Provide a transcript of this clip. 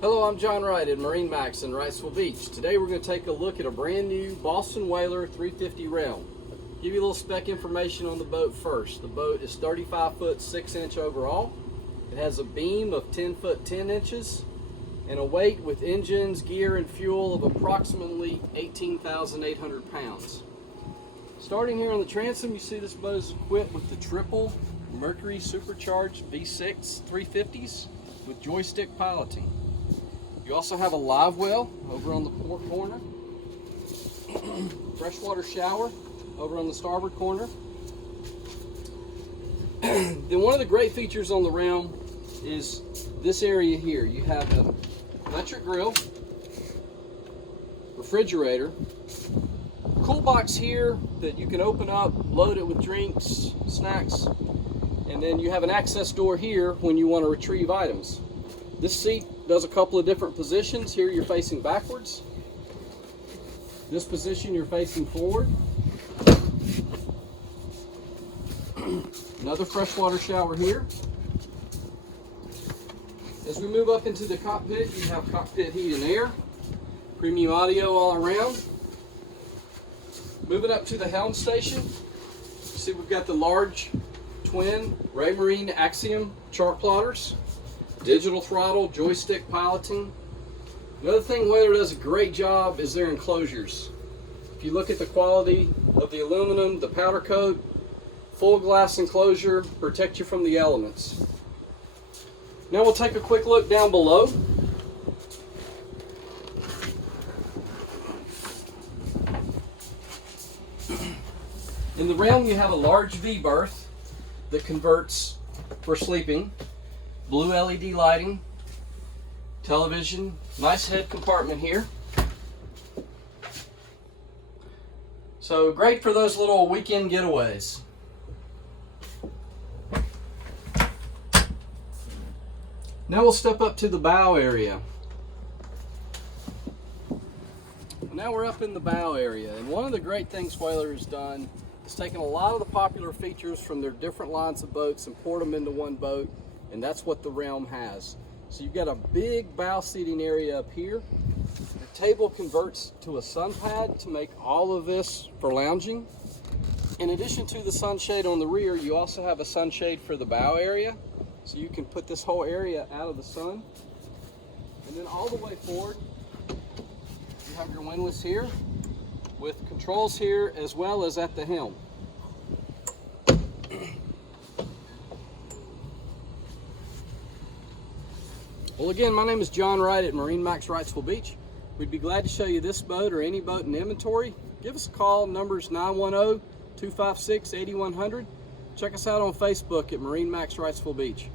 Hello, I'm John Wright at MarineMax in Wrightsville Beach. Today we're going to take a look at a brand new Boston Whaler 350 rail. Give you a little spec information on the boat first. The boat is 35 foot 6 inch overall. It has a beam of 10 foot 10 inches and a weight with engines, gear, and fuel of approximately 18,800 pounds. Starting here on the transom, you see this boat is equipped with the triple Mercury supercharged V6 350s with joystick piloting. You also have a live well over on the port corner, freshwater shower over on the starboard corner. Then one of the great features on the realm is this area here. You have an electric grill, refrigerator, cool box here that you can open up, load it with drinks, snacks, and then you have an access door here when you want to retrieve items. This seat does a couple of different positions. Here you're facing backwards. This position you're facing forward. Another freshwater shower here. As we move up into the cockpit, you have cockpit heat and air, premium audio all around. Moving up to the helm station, you see we've got the large twin Raymarine Axiom chart plotters. Digital throttle, joystick piloting. Another thing Whaler does a great job is their enclosures. If you look at the quality of the aluminum, the powder coat, full glass enclosure, protect you from the elements. Now we'll take a quick look down below. In the realm you have a large V berth that converts for sleeping. Blue LED lighting, television, nice head compartment here. So great for those little weekend getaways. Now we'll step up to the bow area. Now we're up in the bow area, and one of the great things Whaler has done is taken a lot of the popular features from their different lines of boats and poured them into one boat. And that's what the Realm has. So you've got a big bow seating area up here. The table converts to a sun pad to make all of this for lounging. In addition to the sunshade on the rear, you also have a sunshade for the bow area. So you can put this whole area out of the sun. And then all the way forward, you have your windlass here with controls here as well as at the helm. Well, again, my name is John Wright at MarineMax Wrightsville Beach. We'd be glad to show you this boat or any boat in inventory. Give us a call. Number's 910-256-8100. Check us out on Facebook at MarineMax Wrightsville Beach.